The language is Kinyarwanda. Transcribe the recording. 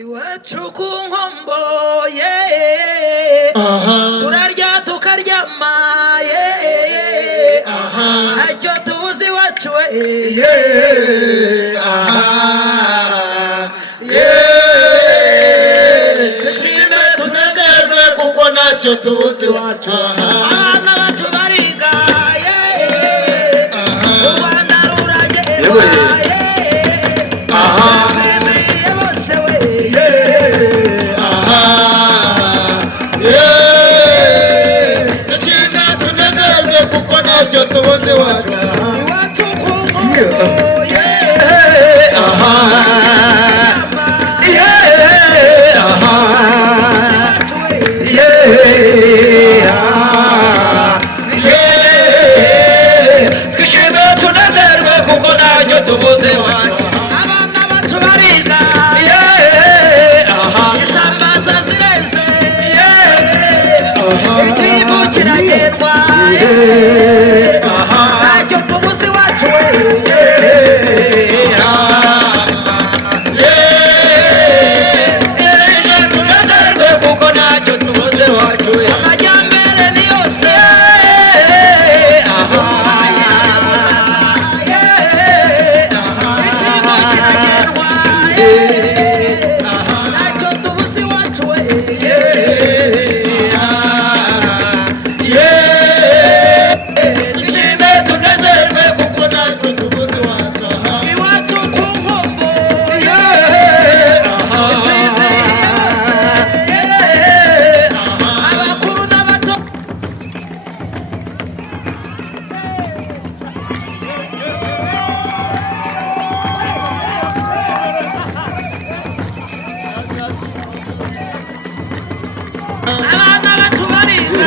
iwacu ku nkombo turarya tukaryama ntacyo tubuze iwacu dushime tunezerwe kuko ntacyo tubuze iwacu. abana bacu bariga u Rwanda ruragenda twizihiye bose dushime tunezerwe kuko ntacyo tubuze iwacu. iwacu ku nkombo twishime tunezerwe kuko ntacyo tubuze iwacu. abana bacu bariga isambaza zireze ikivu kiragendwa ntacyo tubuze iwacu tunezerwe kuko ntacyo tubuze iwacu. amajyambere ni yose ikivu kiragendwa ntacyo tubuze iwacu dushime tunezerwe kuko ntacyo tubuze iwacu. iwacu ku nkombo twizihiye bose abakuru n'abato abana bacu bariga